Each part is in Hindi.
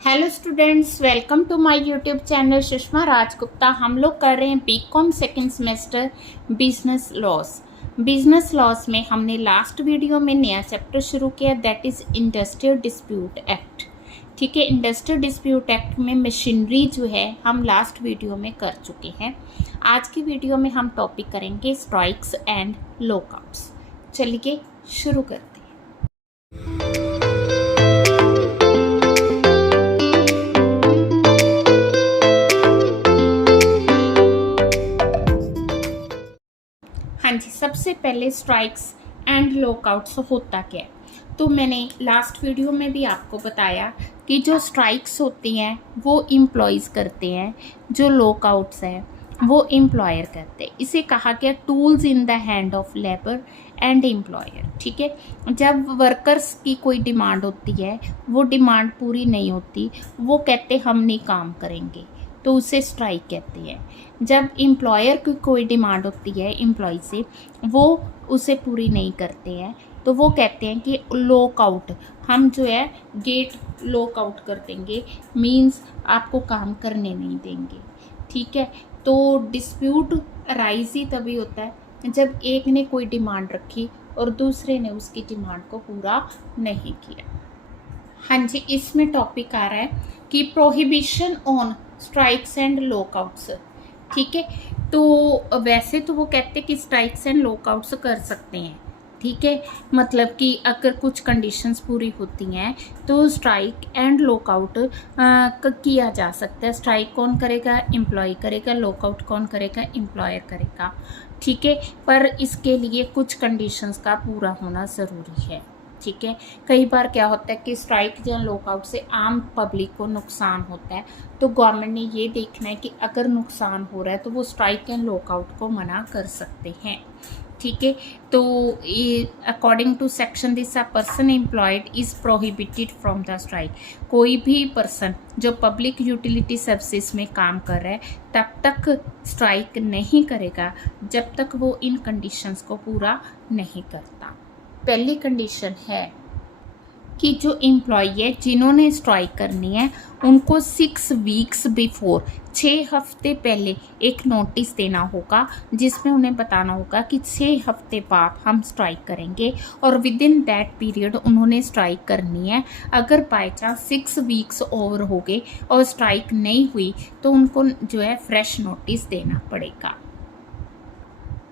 Hello students, welcome to my YouTube channel Sushma Rajgupta. हम लोग कर रहे हैं BCom second semester business laws. Business laws में हमने लास्ट वीडियो में नया चैप्टर शुरू किया, that is industrial dispute act. ठीक है, इंडस्ट्रियल डिस्प्यूट एक्ट में मशीनरी जो है हम लास्ट वीडियो में कर चुके हैं। आज की वीडियो में हम टॉपिक करेंगे स्ट्राइक्स एंड लॉकआउट्स। चलिए शुरू करते हैं। हाँ जी, सबसे पहले स्ट्राइक्स एंड लॉकआउट्स होता क्या है, तो मैंने लास्ट वीडियो में भी आपको बताया कि जो स्ट्राइक्स होती हैं वो एम्प्लॉयज़ करते हैं, जो लॉकआउट्स हैं वो एम्प्लॉयर करते हैं। इसे कहा गया tools in the hand of labour and employer. ठीक है, जब वर्कर्स की कोई डिमांड होती है, वो डिमांड पूरी नहीं होती, वो कहते हम नहीं काम करेंगे, तो उसे स्ट्राइक कहते हैं। जब एम्प्लॉयर की कोई डिमांड होती है एम्प्लॉय से, वो उसे पूरी नहीं करते हैं, तो वो कहते हैं कि लॉकआउट, हम जो है गेट लॉकआउट कर देंगे, मींस आपको काम करने नहीं देंगे। ठीक है, तो डिस्प्यूट राइज ही तभी होता है जब एक ने कोई डिमांड रखी और दूसरे ने उसकी डिमांड को पूरा नहीं किया। हाँ जी, इसमें टॉपिक आ रहा है कि prohibition on strikes and lockouts. ठीक है, तो वैसे तो वो कहते हैं कि स्ट्राइक्स एंड लॉकआउट्स कर सकते हैं। ठीक है, मतलब कि अगर कुछ कंडीशंस पूरी होती हैं तो स्ट्राइक एंड लॉकआउट किया जा सकता है। स्ट्राइक कौन करेगा? एम्प्लॉय करेगा। लॉकआउट कौन करेगा? एम्प्लॉयर करेगा। ठीक है, पर इसके लिए कुछ कंडीशंस का पूरा होना ज़रूरी है। ठीक है, कई बार क्या होता है कि स्ट्राइक या लॉकआउट से आम पब्लिक को नुकसान होता है, तो गवर्नमेंट ने ये देखना है कि अगर नुकसान हो रहा है तो वो स्ट्राइक एंड लॉकआउट को मना कर सकते हैं। ठीक है, तो according to section this, a person employed is prohibited from the strike. कोई भी पर्सन जो पब्लिक यूटिलिटी सर्विसेज में काम कर रहा है तब तक स्ट्राइक नहीं करेगा जब तक वो इन कंडीशंस को पूरा नहीं करता। पहली कंडीशन है कि जो एम्प्लॉय है जिन्होंने स्ट्राइक करनी है उनको 6 वीक्स बिफोर, 6 हफ्ते पहले एक नोटिस देना होगा, जिसमें उन्हें बताना होगा कि 6 हफ्ते बाद हम स्ट्राइक करेंगे और विद इन दैट पीरियड उन्होंने स्ट्राइक करनी है। अगर बाय चांस 6 वीक्स ओवर हो गए और स्ट्राइक नहीं हुई तो उनको जो है फ्रेश नोटिस देना पड़ेगा।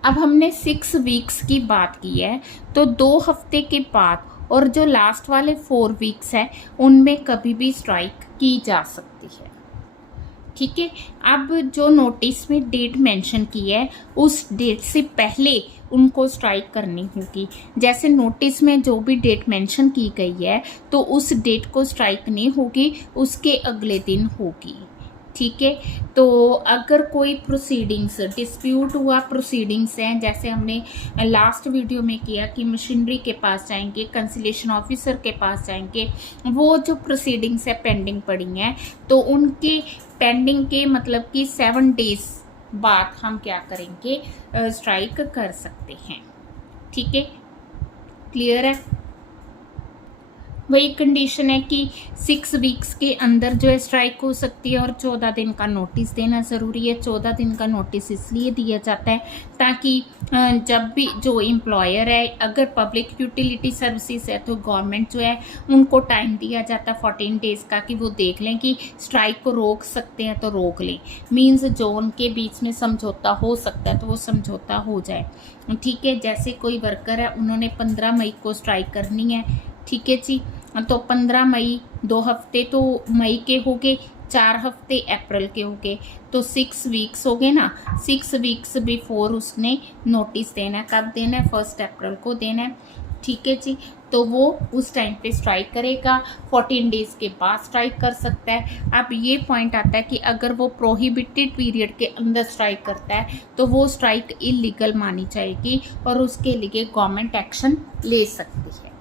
अब हमने 6 वीक्स की बात की है, तो 2 हफ्ते के बाद और जो लास्ट वाले 4 वीक्स हैं उनमें कभी भी स्ट्राइक की जा सकती है। ठीक है, अब जो नोटिस में डेट मेंशन की है उस डेट से पहले उनको स्ट्राइक करनी होगी। जैसे नोटिस में जो भी डेट मेंशन की गई है तो उस डेट को स्ट्राइक नहीं होगी, उसके अगले दिन होगी। ठीक है, तो अगर कोई प्रोसीडिंग्स डिस्प्यूट हुआ, प्रोसीडिंग्स हैं, जैसे हमने लास्ट वीडियो में किया कि मशीनरी के पास जाएंगे, कंसिलेशन ऑफिसर के पास जाएंगे, वो जो प्रोसीडिंग्स है पेंडिंग पड़ी हैं, तो उनके पेंडिंग के मतलब कि 7 डेज बाद हम क्या करेंगे? स्ट्राइक कर सकते हैं। ठीक है, क्लियर है? वही कंडीशन है कि 6 वीक्स के अंदर जो है स्ट्राइक हो सकती है और 14 दिन का नोटिस देना ज़रूरी है। 14 दिन का नोटिस इसलिए दिया जाता है ताकि जब भी जो एम्प्लॉयर है, अगर पब्लिक यूटिलिटी सर्विसेज है तो गवर्नमेंट जो है उनको टाइम दिया जाता है 14 डेज़ का, कि वो देख लें कि स्ट्राइक को रोक सकते हैं तो रोक लें। मीन्स जो उनके बीच में समझौता हो सकता है तो वो समझौता हो जाए। ठीक है, जैसे कोई वर्कर है, उन्होंने 15 मई को स्ट्राइक करनी है। ठीक है जी, तो 15 मई, 2 हफ्ते तो मई के हो गए, 4 हफ्ते अप्रैल के हो गए, तो 6 वीक्स हो गए ना। 6 वीक्स बिफोर उसने नोटिस देना है। कब देना है? 1 अप्रैल को देना है। ठीक है जी, तो वो उस टाइम पे स्ट्राइक करेगा। 14 डेज के बाद स्ट्राइक कर सकता है। अब ये पॉइंट आता है कि अगर वो प्रोहिबिटेड पीरियड के अंदर स्ट्राइक करता है तो वो स्ट्राइक इलीगल मानी जाएगी और उसके लिए गवर्नमेंट एक्शन ले सकती है।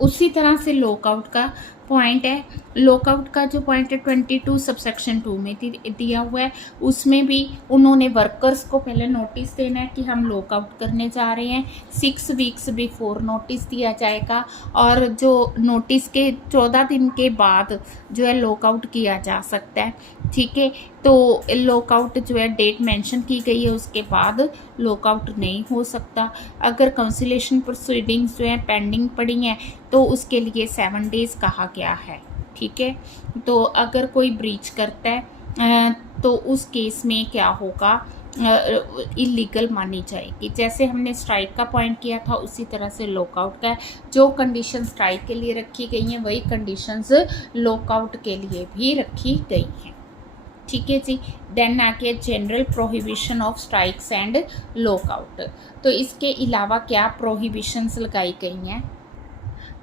उसी तरह से लॉकआउट का पॉइंट है, लॉकआउट का जो पॉइंट है 22 सबसेक्शन 2 में दिया हुआ है, उसमें भी उन्होंने वर्कर्स को पहले नोटिस देना है कि हम लॉकआउट करने जा रहे हैं। 6 वीक्स बिफोर नोटिस दिया जाएगा और जो नोटिस के 14 दिन के बाद जो है लॉकआउट किया जा सकता है। ठीक है, तो लॉकआउट जो है डेट मेंशन की गई है, उसके बाद लॉकआउट नहीं हो सकता। अगर कंसिलेशन प्रोसीडिंग्स जो है पेंडिंग पड़ी हैं तो उसके लिए 7 डेज़ कहा गया है। ठीक है, तो अगर कोई ब्रीच करता है तो उस केस में क्या होगा, इलीगल मानी जाएगी। जैसे हमने स्ट्राइक का पॉइंट किया था उसी तरह से लॉकआउट का जो कंडीशन स्ट्राइक के लिए रखी गई हैं वही कंडीशंस लॉकआउट के लिए भी रखी गई हैं। ठीक है जी। देन आके general prohibition of strikes and lockout. तो इसके अलावा क्या प्रोहिबिशंस लगाई गई हैं?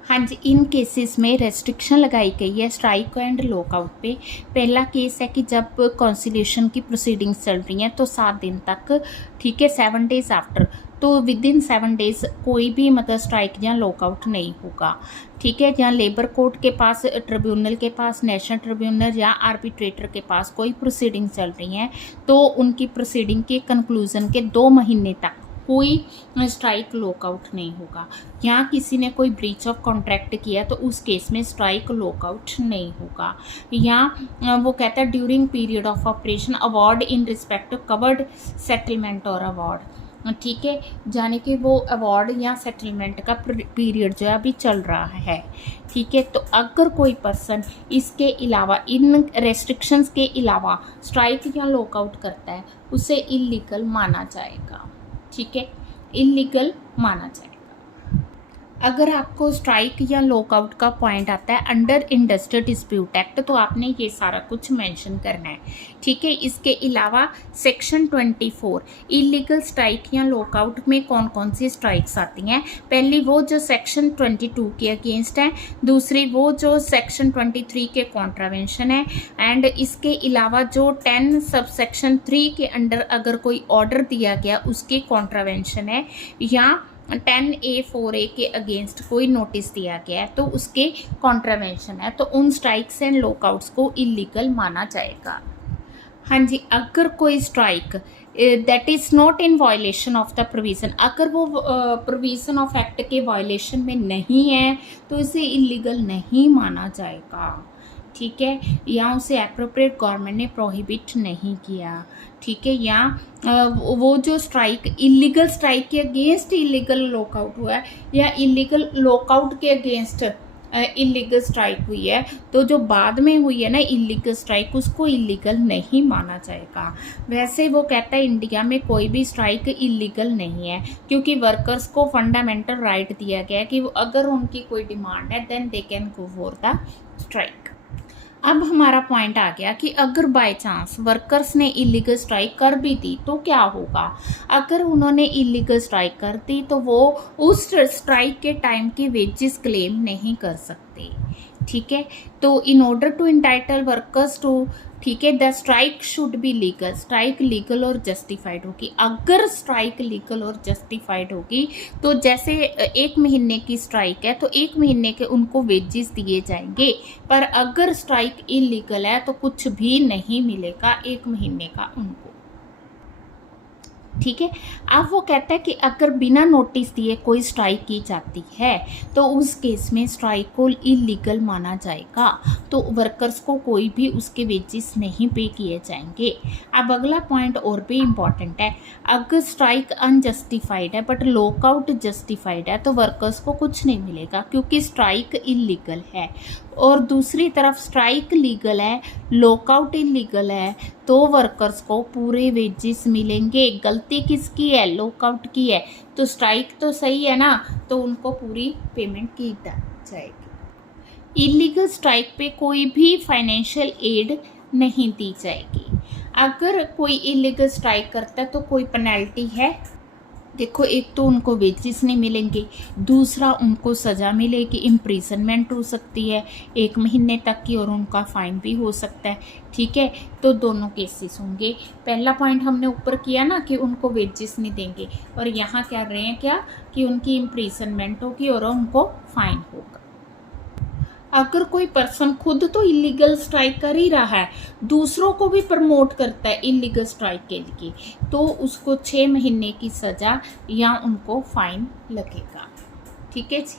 हाँ जी, इन केसेस में रेस्ट्रिक्शन लगाई गई है स्ट्राइक एंड लॉकआउट पे। पहला केस है कि जब कॉन्सिलेशन की प्रोसीडिंग्स चल रही हैं तो 7 दिन तक, ठीक है, 7 डेज़ आफ्टर, तो विद इन 7 डेज़ कोई भी मतलब स्ट्राइक या लॉकआउट नहीं होगा। ठीक है, जहाँ लेबर कोर्ट के पास, ट्रिब्यूनल के पास, नेशनल ट्रिब्यूनल या आर्बिट्रेटर के पास कोई प्रोसीडिंग चल रही हैं तो उनकी प्रोसीडिंग के कंक्लूजन के 2 महीने तक कोई स्ट्राइक लॉकआउट नहीं होगा। यहाँ किसी ने कोई ब्रीच ऑफ कॉन्ट्रैक्ट किया तो उस केस में स्ट्राइक लॉकआउट नहीं होगा। यहाँ वो कहता है during period of operation award in respect of covered settlement और अवार्ड। ठीक है, जाने कि वो अवार्ड या सेटलमेंट का पीरियड जो है अभी चल रहा है। ठीक है, तो अगर कोई पर्सन इसके अलावा, इन रेस्ट्रिक्शंस के अलावा स्ट्राइक या लॉकआउट करता है उसे इलीगल माना जाएगा। ठीक है, इलीगल माना जाएगा। अगर आपको स्ट्राइक या लॉकआउट का पॉइंट आता है अंडर इंडस्ट्रियल डिस्प्यूट एक्ट तो आपने ये सारा कुछ मेंशन करना है। ठीक है, इसके अलावा सेक्शन 24 इलीगल स्ट्राइक या लॉकआउट में कौन कौन सी स्ट्राइक्स आती हैं। पहली वो जो सेक्शन 22 के अगेंस्ट है, दूसरी वो जो सेक्शन 23 के कॉन्ट्रावेंशन है, एंड इसके अलावा जो 10 सब सेक्शन 3 के अंडर अगर कोई ऑर्डर दिया गया उसके कॉन्ट्रावेंशन है, या 10A4A के अगेंस्ट कोई नोटिस दिया गया है तो उसके कॉन्ट्रावेंशन है, तो उन स्ट्राइक्स एंड लॉकआउट्स को इलीगल माना जाएगा। हाँ जी, अगर कोई strike that is not in violation of the provision, अगर वो प्रोविज़न ऑफ एक्ट के वायलेशन में नहीं है तो इसे इलीगल नहीं माना जाएगा। ठीक है, या उसे एप्रोप्रिएट गवर्नमेंट ने प्रोहिबिट नहीं किया। ठीक है, या वो जो स्ट्राइक इलीगल स्ट्राइक के अगेंस्ट इलीगल लॉकआउट हुआ है या इलीगल लॉकआउट के अगेंस्ट इलीगल स्ट्राइक हुई है तो जो बाद में हुई है ना इलीगल स्ट्राइक उसको इलीगल नहीं माना जाएगा। वैसे वो कहता है इंडिया में कोई भी स्ट्राइक इलीगल नहीं है क्योंकि वर्कर्स को फंडामेंटल राइट दिया गया है कि वो अगर उनकी कोई डिमांड है then they can go for the strike. अब हमारा पॉइंट आ गया कि अगर बाय चांस वर्कर्स ने इलीगल स्ट्राइक कर भी दी तो क्या होगा। अगर उन्होंने इलीगल स्ट्राइक कर दी तो वो उस स्ट्राइक के टाइम की वेजेस क्लेम नहीं कर सकते। ठीक है, तो in order to entitle workers to, ठीक है, the strike should be legal, strike legal और जस्टिफाइड होगी। अगर स्ट्राइक लीगल और जस्टिफाइड होगी तो जैसे 1 महीने की स्ट्राइक है तो 1 महीने के उनको वेजेस दिए जाएंगे, पर अगर स्ट्राइक इलीगल है तो कुछ भी नहीं मिलेगा 1 महीने का उनको। ठीक है, अब वो कहता है कि अगर बिना नोटिस दिए कोई स्ट्राइक की जाती है तो उस केस में स्ट्राइक को इलीगल माना जाएगा, तो वर्कर्स को कोई भी उसके वेजेस नहीं पे किए जाएंगे। अब अगला पॉइंट और भी इम्पॉर्टेंट है, अगर स्ट्राइक अनजस्टिफाइड है बट लॉकआउट जस्टिफाइड है तो वर्कर्स को कुछ नहीं मिलेगा क्योंकि स्ट्राइक इलीगल है, और दूसरी तरफ स्ट्राइक लीगल है लॉकआउट इलीगल है तो वर्कर्स को पूरे वेजेस मिलेंगे। गलती किसकी है, लॉकआउट की है, तो स्ट्राइक तो सही है ना, तो उनको पूरी पेमेंट की जाएगी। इलीगल स्ट्राइक पे कोई भी फाइनेंशियल एड नहीं दी जाएगी। अगर कोई इलीगल स्ट्राइक करता है तो कोई पेनल्टी है, देखो, एक तो उनको वेजेस नहीं मिलेंगे, दूसरा उनको सज़ा मिलेगी, इम्प्रिजनमेंट हो सकती है 1 महीने तक की, और उनका फ़ाइन भी हो सकता है। ठीक है, तो दोनों केसेस होंगे। पहला पॉइंट हमने ऊपर किया ना कि उनको वेजेस नहीं देंगे, और यहाँ क्या रहे हैं क्या कि उनकी इम्प्रिजनमेंट होगी और उनको फ़ाइन होगा। अगर कोई पर्सन खुद तो इलीगल स्ट्राइक कर ही रहा है, दूसरों को भी प्रमोट करता है इलीगल स्ट्राइक के लिए, तो उसको 6 महीने की सज़ा या उनको फाइन लगेगा। ठीक है जी।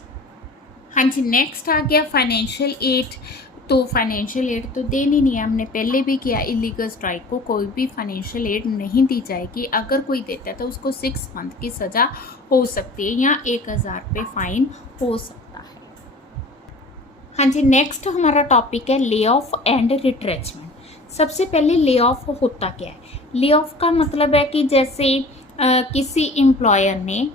हाँ जी, नेक्स्ट आ गया फाइनेंशियल एड। तो फाइनेंशियल एड तो देनी नहीं है, हमने पहले भी किया। इलीगल स्ट्राइक को कोई भी फाइनेंशियल एड नहीं दी जाएगी। अगर कोई देता है तो उसको 6 मंथ की सज़ा हो सकती है या 1000 रुपये फाइन हो सकता है। हाँ जी, नेक्स्ट हमारा टॉपिक है ले ऑफ एंड रिट्रेचमेंट। सबसे पहले ले ऑफ होता क्या है? ले ऑफ का मतलब है कि जैसे किसी एम्प्लॉयर ने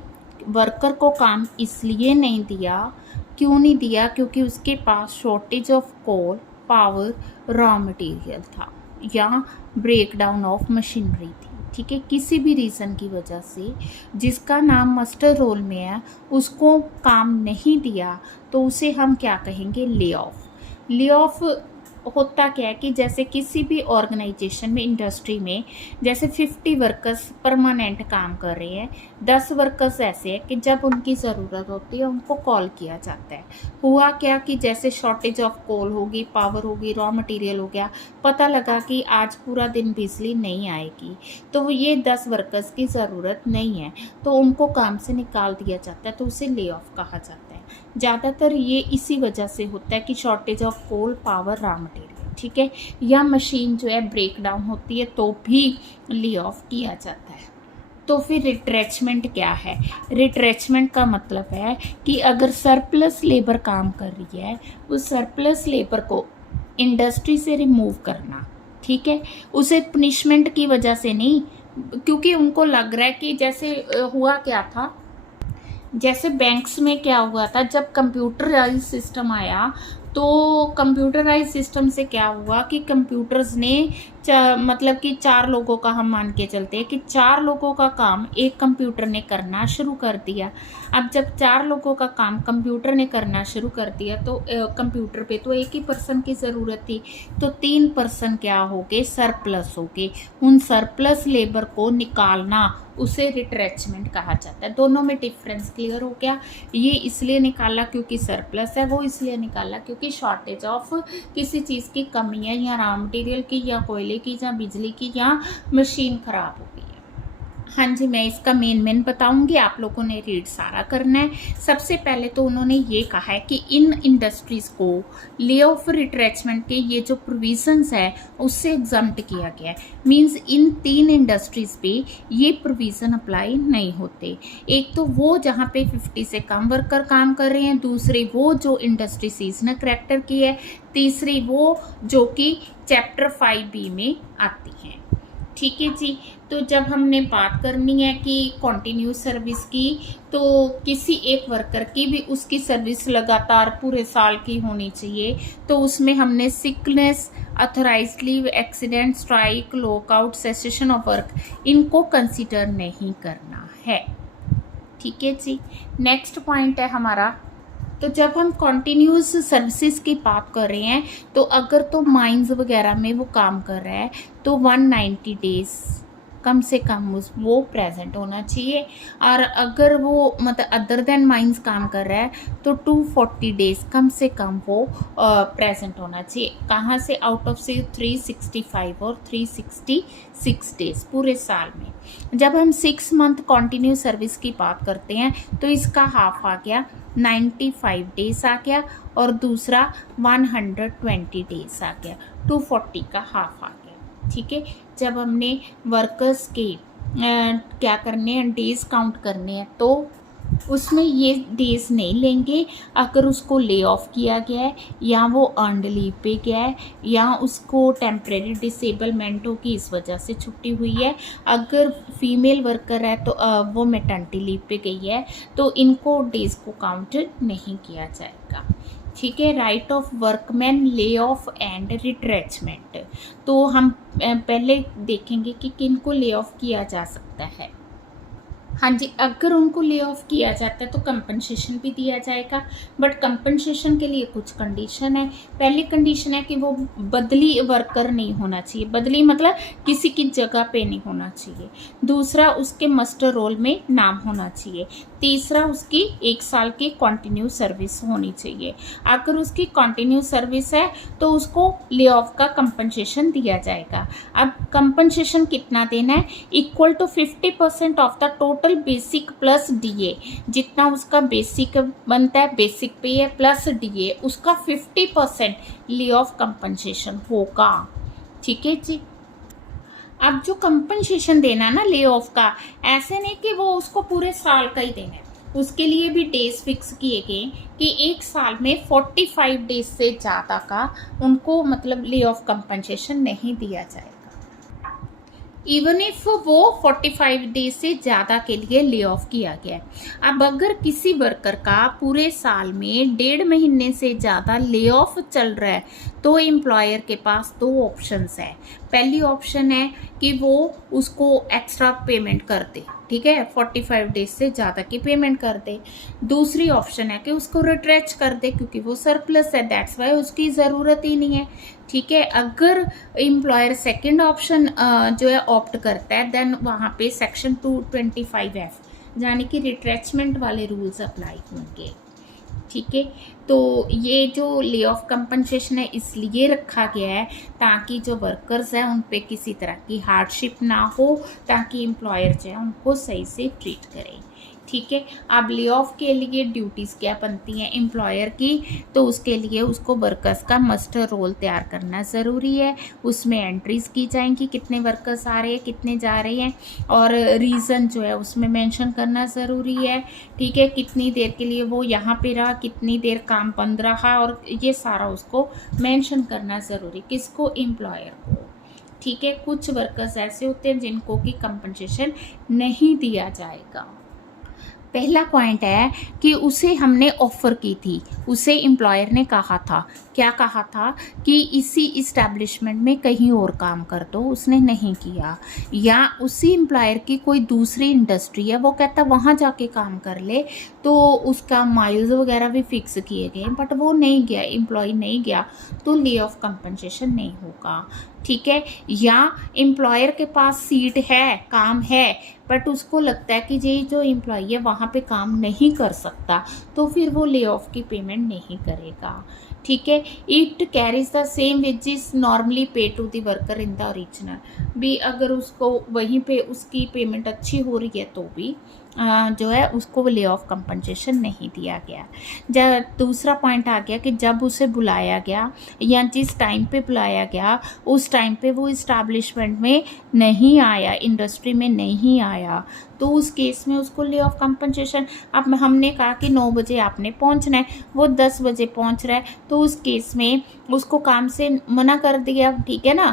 वर्कर को काम इसलिए नहीं दिया, क्यों नहीं दिया? क्योंकि उसके पास shortage of coal, power, raw material था या ब्रेकडाउन ऑफ मशीनरी थी। ठीक है, किसी भी रीज़न की वजह से जिसका नाम मस्टर रोल में है उसको काम नहीं दिया, तो उसे हम क्या कहेंगे? Lay off. ले ऑफ होता क्या है कि जैसे किसी भी ऑर्गेनाइजेशन में, इंडस्ट्री में, जैसे 50 वर्कर्स परमानेंट काम कर रहे हैं, 10 वर्कर्स ऐसे हैं कि जब उनकी ज़रूरत होती है उनको कॉल किया जाता है। हुआ क्या कि जैसे शॉर्टेज ऑफ कोल होगी, पावर होगी, रॉ मटेरियल हो गया, पता लगा कि आज पूरा दिन बिजली नहीं आएगी, तो ये 10 वर्कर्स की ज़रूरत नहीं है, तो उनको काम से निकाल दिया जाता है, तो उसे ले ऑफ कहा जाता है। ज़्यादातर ये इसी वजह से होता है कि shortage of coal, power, raw material, ठीक है, या मशीन जो है ब्रेक डाउन होती है तो भी ले ऑफ किया जाता है। तो फिर रिट्रेचमेंट क्या है? रिट्रेचमेंट का मतलब है कि अगर सरप्लस लेबर काम कर रही है, उस सरप्लस लेबर को इंडस्ट्री से रिमूव करना। ठीक है, उसे पनिशमेंट की वजह से नहीं, क्योंकि उनको लग रहा है कि जैसे हुआ क्या था, जैसे बैंक्स में क्या हुआ था, जब कंप्यूटराइज सिस्टम आया तो कंप्यूटराइज सिस्टम से क्या हुआ कि कंप्यूटर्स ने मतलब कि 4 लोगों का, हम मान के चलते हैं कि 4 लोगों का काम एक कंप्यूटर ने करना शुरू कर दिया। अब जब 4 लोगों का काम कंप्यूटर ने करना शुरू कर दिया तो कंप्यूटर पे तो एक ही पर्सन की ज़रूरत थी, तो 3 पर्सन क्या हो गए? सरप्लस हो गए। उन सरप्लस लेबर को निकालना, उसे रिट्रेचमेंट कहा जाता है। दोनों में डिफरेंस क्लियर हो गया? ये इसलिए निकाला क्योंकि सरप्लस है, वो इसलिए निकाला क्योंकि शॉर्टेज ऑफ किसी चीज़ की कमी है, या रॉ मटेरियल की, या कोयले की, या बिजली की, या मशीन खराब हो गई है। हाँ जी, मैं इसका मेन बताऊंगी, आप लोगों ने रीड सारा करना है। सबसे पहले तो उन्होंने ये कहा है कि इन इंडस्ट्रीज़ को ले ऑफ रिट्रेचमेंट के ये जो प्रोविजंस है उससे एग्जम्प्ट किया गया है। मींस इन 3 इंडस्ट्रीज़ पे ये प्रोविज़न अप्लाई नहीं होते। एक तो वो जहाँ पे 50 से कम वर्कर काम कर रहे हैं, दूसरी वो जो इंडस्ट्री सीजनल करैक्टर की है, तीसरी वो जो कि चैप्टर 5B में आती हैं। ठीक है जी। तो जब हमने बात करनी है कि कॉन्टीन्यूस सर्विस की, तो किसी एक वर्कर की भी उसकी सर्विस लगातार पूरे साल की होनी चाहिए, तो उसमें हमने sickness, authorised leave, accident, strike, lockout, cessation of work, इनको कंसीडर नहीं करना है। ठीक है जी। नेक्स्ट पॉइंट है हमारा, तो जब हम कॉन्टीन्यूस सर्विसेज की बात कर रहे हैं, तो अगर तो माइंस वगैरह में वो काम कर रहा है तो 190 डेज कम से कम वो प्रेजेंट होना चाहिए। और अगर वो मतलब अदर देन माइंस काम कर रहा है तो 240 डेज कम से कम वो प्रेजेंट होना चाहिए। कहाँ से? आउट ऑफ से 365 और 366 डेज पूरे साल में। जब हम 6 मंथ कॉन्टीन्यू सर्विस की बात करते हैं तो इसका हाफ आ गया 95 डेज आ गया, और दूसरा 120 डेज आ गया, 240 का हाफ आ गया। ठीक है, जब हमने वर्कर्स के क्या करने हैं, डेज काउंट करने हैं, तो उसमें ये डेज नहीं लेंगे अगर उसको ले ऑफ किया गया है, या वो अर्नड लीव पे गया है, या उसको टेम्परेरी डिसेबलमेंट हो कि इस वजह से छुट्टी हुई है। अगर फीमेल वर्कर है तो वो मैटरनिटी लीव पे गई है, तो इनको डेज को काउंट नहीं किया जाएगा। ठीक है। Right of workman, lay off and retrenchment, तो हम पहले देखेंगे कि किन को ले ऑफ किया जा सकता है। हाँ जी, अगर उनको ले ऑफ किया जाता है तो कंपनसेशन भी दिया जाएगा, बट कंपनसेशन के लिए कुछ कंडीशन है। पहली कंडीशन है कि वो बदली वर्कर नहीं होना चाहिए, बदली मतलब किसी की जगह पे नहीं होना चाहिए। दूसरा, उसके मस्टर रोल में नाम होना चाहिए। तीसरा उसकी 1 साल की कंटिन्यू सर्विस होनी चाहिए। अगर उसकी कंटिन्यू सर्विस है तो उसको ले ऑफ का कंपनसेशन दिया जाएगा। अब कंपनसेशन कितना देना है, equal to 50% of the total basic plus DA. जितना उसका बेसिक बनता है, बेसिक पे है प्लस डीए, उसका 50% ले ऑफ कंपनसेशन होगा। ठीक है जी। अब जो कंपनसेशन देना ना ले ऑफ का, ऐसे नहीं कि वो उसको पूरे साल का ही देना है, उसके लिए भी डेज फिक्स किए गए कि 1 साल में 45 डेज से ज़्यादा का उनको मतलब ले ऑफ कंपनसेशन नहीं दिया जाएगा। इवन इफ वो 45 डेज से ज़्यादा के लिए ले ऑफ किया गया है। अब अगर किसी वर्कर का पूरे साल में 1.5 महीने से ज़्यादा ले ऑफ चल रहा है तो एम्प्लॉयर के पास 2 ऑप्शंस है। पहली ऑप्शन है कि वो उसको एक्स्ट्रा पेमेंट कर दे, ठीक है, 45 डेज से ज़्यादा की पेमेंट कर दे। दूसरी ऑप्शन है कि उसको रिट्रेच कर दे क्योंकि वो सरप्लस है, दैट्स वाई उसकी ज़रूरत ही नहीं है। ठीक है, अगर एम्प्लॉयर सेकंड ऑप्शन जो है ऑप्ट करता है, देन वहाँ पे सेक्शन 225F यानी कि रिट्रेचमेंट वाले रूल्स अप्लाई होंगे। ठीक है, तो ये जो ले ऑफ कंपनसेशन है इसलिए रखा गया है ताकि जो वर्कर्स हैं उन पे किसी तरह की हार्डशिप ना हो, ताकि एम्प्लॉयर जो है उनको सही से ट्रीट करे। ठीक है, अब ले ऑफ के लिए ड्यूटीज़ क्या बनती हैं एम्प्लॉयर की, तो उसके लिए उसको वर्कर्स का मस्टर रोल तैयार करना ज़रूरी है। उसमें एंट्रीज़ की जाएंगी कितने वर्कर्स आ रहे हैं, कितने जा रहे हैं, और रीज़न जो है उसमें मेंशन करना ज़रूरी है। ठीक है, कितनी देर के लिए वो यहाँ पे रहा, कितनी देर काम बंद रहा, और ये सारा उसको मेंशन करना ज़रूरी, किसको, एम्प्लॉयर को। ठीक है, कुछ वर्कर्स ऐसे होते हैं जिनको कि कंपनसेशन नहीं दिया जाएगा। पहला पॉइंट है कि उसे हमने ऑफ़र की थी, उसे एम्प्लॉयर ने कहा था, क्या कहा था कि इसी इस्टेब्लिशमेंट में कहीं और काम कर दो, उसने नहीं किया। या उसी एम्प्लॉयर की कोई दूसरी इंडस्ट्री है, वो कहता वहाँ जाके काम कर ले, तो उसका माइल्स वगैरह भी फिक्स किए गए, बट वो नहीं गया, एम्प्लॉय नहीं गया, तो ले ऑफ कंपनसेशन नहीं होगा। ठीक है, या एम्प्लॉयर के पास सीट है, काम है, बट उसको लगता है कि ये जो एम्प्लॉय है वहाँ पे काम नहीं कर सकता, तो फिर वो ले ऑफ की पेमेंट नहीं करेगा। ठीक है, it carries the same wages normally pay to the worker in the original. भी अगर उसको वहीं पे उसकी पेमेंट अच्छी हो रही है तो भी जो है उसको ले ऑफ कंपनसेशन नहीं दिया गया। जब दूसरा पॉइंट आ गया कि जब उसे बुलाया गया या जिस टाइम पे बुलाया गया उस टाइम पे वो इस्टेब्लिशमेंट में नहीं आया, इंडस्ट्री में नहीं आया, तो उस केस में उसको ले ऑफ कंपनसेशन। अब हमने कहा कि 9 बजे आपने पहुंचना है, वो 10 बजे पहुंच रहा है, तो उस केस में उसको काम से मना कर दिया, ठीक है ना,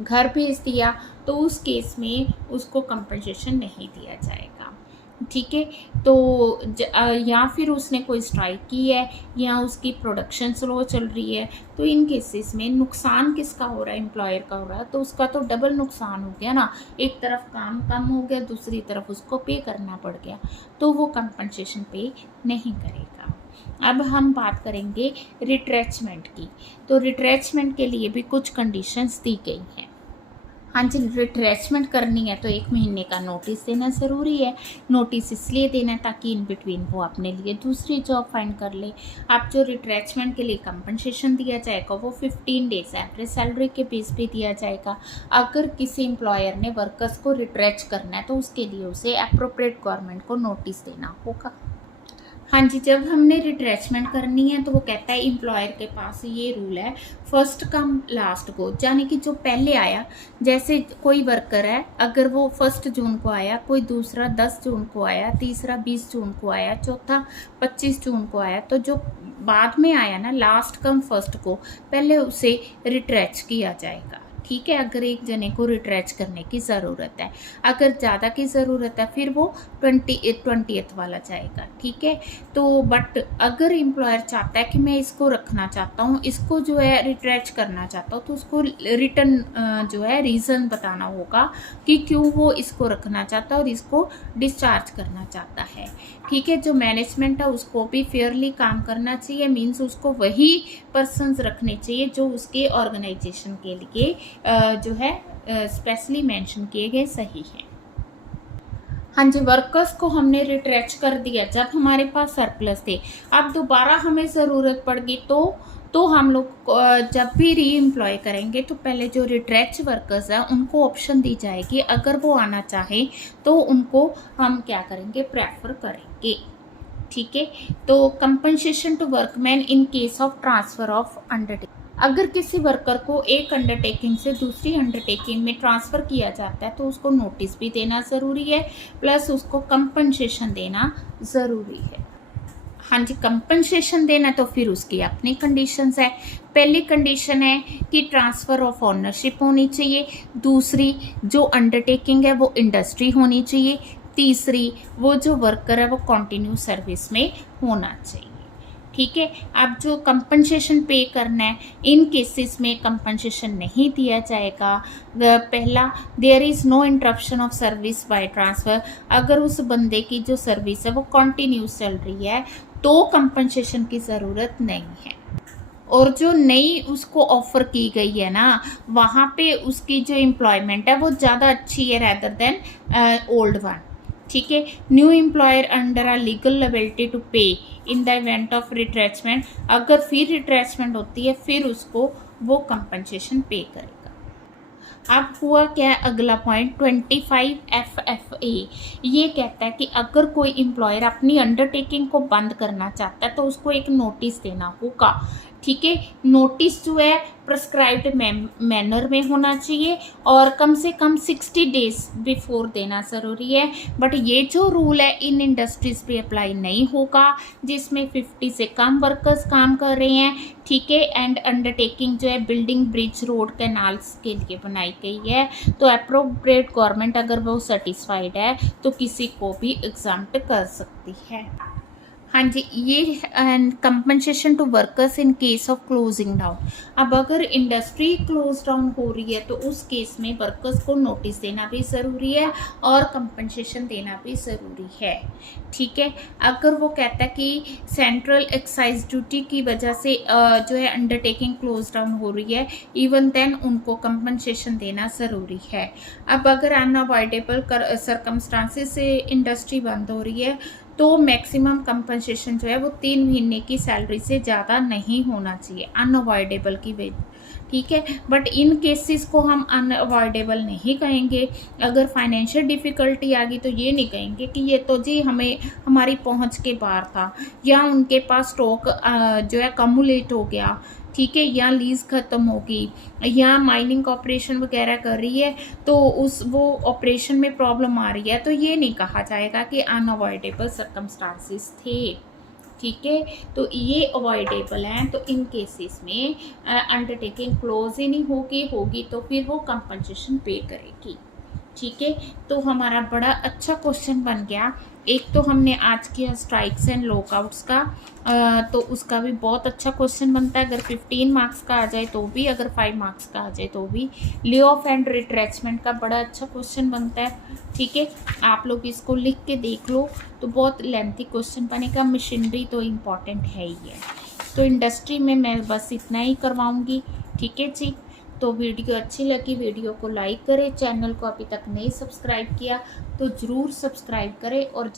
घर भेज दिया, तो उस केस में उसको कंपनसेशन नहीं दिया जाएगा। ठीक है, तो या फिर उसने कोई स्ट्राइक की है या उसकी प्रोडक्शन स्लो चल रही है, तो इन केसेस में नुकसान किसका हो रहा है, एम्प्लॉयर का हो रहा है, तो उसका तो डबल नुकसान हो गया ना, एक तरफ काम कम हो गया, दूसरी तरफ उसको पे करना पड़ गया, तो वो कंपनसेशन पे नहीं करेगा। अब हम बात करेंगे रिट्रेचमेंट की, तो रिट्रेचमेंट के लिए भी कुछ कंडीशंस दी गई हैं। हाँ जी, रिट्रेचमेंट करनी है तो 1 महीने का नोटिस देना ज़रूरी है। नोटिस इसलिए देना ताकि इन बिटवीन वो अपने लिए दूसरी जॉब फाइंड कर ले। अब जो रिट्रेचमेंट के लिए कंपनसेशन दिया जाएगा वो 15 डेज एवरेज सैलरी के बेस पे दिया जाएगा। अगर किसी एम्प्लॉयर ने वर्कर्स को रिट्रेच करना है तो उसके लिए उसे एप्रोप्रिएट गवर्नमेंट को नोटिस देना होगा। हाँ जी, जब हमने रिट्रेचमेंट करनी है तो वो कहता है एम्प्लॉयर के पास ये रूल है, फर्स्ट कम लास्ट गो, यानी कि जो पहले आया, जैसे कोई वर्कर है, अगर वो 1 जून को आया, कोई दूसरा 10 जून को आया, तीसरा 20 जून को आया, चौथा 25 जून को आया, तो जो बाद में आया ना, लास्ट कम फर्स्ट को पहले उसे रिट्रेच किया जाएगा। ठीक है, अगर एक जने को रिट्रेच करने की ज़रूरत है, अगर ज़्यादा की ज़रूरत है फिर वो 20th वाला जाएगा। ठीक है, तो बट अगर एम्प्लॉयर चाहता है कि मैं इसको रखना चाहता हूँ, इसको जो है रिट्रेच करना चाहता हूँ, तो उसको रिटर्न जो है रीज़न बताना होगा कि क्यों वो इसको रखना चाहता है और इसको डिस्चार्ज करना चाहता है। ठीक है, जो मैनेजमेंट है उसको भी फेयरली काम करना चाहिए, मीन्स उसको वही पर्सन्स रखने चाहिए जो उसके ऑर्गेनाइजेशन के लिए जो है स्पेशली मेंशन किए गए सही हैं। हाँ जी, वर्कर्स को हमने रिट्रेच कर दिया जब हमारे पास सरप्लस थे। अब दोबारा हमें ज़रूरत पड़ गई तो हम लोग जब भी री एम्प्लॉय करेंगे तो पहले जो रिट्रेच वर्कर्स हैं उनको ऑप्शन दी जाएगी, अगर वो आना चाहें तो उनको हम क्या करेंगे, प्रेफर करेंगे। ठीक है, तो compensation to workman in case of transfer of undertaking. अगर किसी वर्कर को एक अंडरटेकिंग से दूसरी अंडरटेकिंग में ट्रांसफ़र किया जाता है तो उसको नोटिस भी देना ज़रूरी है, प्लस उसको कंपनसेशन देना ज़रूरी है। हाँ जी, कंपनसेशन देना तो फिर उसकी अपनी कंडीशंस है। पहली कंडीशन है कि ट्रांसफ़र ऑफ ओनरशिप होनी चाहिए, दूसरी जो अंडरटेकिंग है वो इंडस्ट्री होनी चाहिए, तीसरी वो जो वर्कर है वो कंटिन्यू सर्विस में होना चाहिए। ठीक है, अब जो कंपनसेशन पे करना है, इन केसेस में कंपनसेशन नहीं दिया जाएगा। पहला, there is no interruption of service by transfer. अगर उस बंदे की जो सर्विस है वो कंटिन्यू चल रही है तो कंपनसेशन की ज़रूरत नहीं है। और जो नई उसको ऑफ़र की गई है ना, वहाँ पे उसकी जो एम्प्लॉयमेंट है वो ज़्यादा अच्छी है रैदर देन ओल्ड वन। ठीक है, new employer under a legal liability to pay in the event of retrenchment. अगर फिर रिट्रेचमेंट होती है फिर उसको वो कंपनसेशन पे करेगा। अब हुआ क्या, अगला पॉइंट 25 FFA, ये कहता है कि अगर कोई एम्प्लॉयर अपनी अंडरटेकिंग को बंद करना चाहता है तो उसको एक नोटिस देना होगा। ठीक है, नोटिस जो है प्रिस्क्राइब्ड मैनर में होना चाहिए और कम से कम 60 डेज बिफोर देना ज़रूरी है। बट ये जो रूल है इन इंडस्ट्रीज़ पे अप्लाई नहीं होगा जिसमें 50 से कम वर्कर्स काम कर रहे हैं। ठीक है, एंड अंडरटेकिंग जो है बिल्डिंग, ब्रिज, रोड, कैनाल्स के लिए बनाई गई है, तो अप्रोप्रिएट गवर्नमेंट अगर वो सेटिस्फाइड है तो किसी को भी एग्जाम्प्ट कर सकती है। हाँ जी, ये compensation to workers in case of closing down. अब अगर इंडस्ट्री क्लोज डाउन हो रही है तो उस केस में वर्कर्स को नोटिस देना भी ज़रूरी है और कंपनसेशन देना भी ज़रूरी है। ठीक है, अगर वो कहता है कि सेंट्रल एक्साइज ड्यूटी की वजह से जो है अंडरटेकिंग क्लोज डाउन हो रही है, इवन देन उनको कंपनसेशन देना ज़रूरी है। अब अगर अनअवॉइडेबल सर्कमस्टांसिस से इंडस्ट्री बंद हो रही है तो मैक्सिमम कंपनसेशन जो है वो 3 महीने की सैलरी से ज़्यादा नहीं होना चाहिए अनअवॉइडेबल की वजह। ठीक है, बट इन केसेस को हम अनअवॉइडेबल नहीं कहेंगे। अगर फाइनेंशियल डिफ़िकल्टी आ गई तो ये नहीं कहेंगे कि ये तो जी हमें हमारी पहुंच के बाहर था, या उनके पास स्टॉक जो है कम्युलेट हो गया। ठीक है, या लीज़ ख़त्म होगी, या माइनिंग ऑपरेशन वगैरह कर रही है तो वो ऑपरेशन में प्रॉब्लम आ रही है, तो ये नहीं कहा जाएगा कि अनअवॉइडेबल सर्कमस्टांसिस थे। ठीक है, तो ये अवॉइडेबल हैं, तो इन केसेस में अंडरटेकिंग क्लोज ही नहीं होगी तो फिर वो कंपनसेशन पे करेगी। ठीक है, तो हमारा बड़ा अच्छा क्वेश्चन बन गया। एक तो हमने आज किया स्ट्राइक्स एंड लॉकआउट्स का, तो उसका भी बहुत अच्छा क्वेश्चन बनता है। अगर 15 मार्क्स का आ जाए तो भी, अगर 5 मार्क्स का आ जाए तो भी। ले ऑफ एंड रिट्रेचमेंट का बड़ा अच्छा क्वेश्चन बनता है। ठीक है, आप लोग इसको लिख के देख लो, तो बहुत लेंथी क्वेश्चन बनेगा। मशीनरी तो इम्पॉर्टेंट है ही है। तो इंडस्ट्री में मैं बस इतना ही करवाऊँगी। ठीक है जी, तो वीडियो अच्छी लगी, वीडियो को लाइक करें, चैनल को अभी तक नहीं सब्सक्राइब किया तो ज़रूर सब्सक्राइब करें और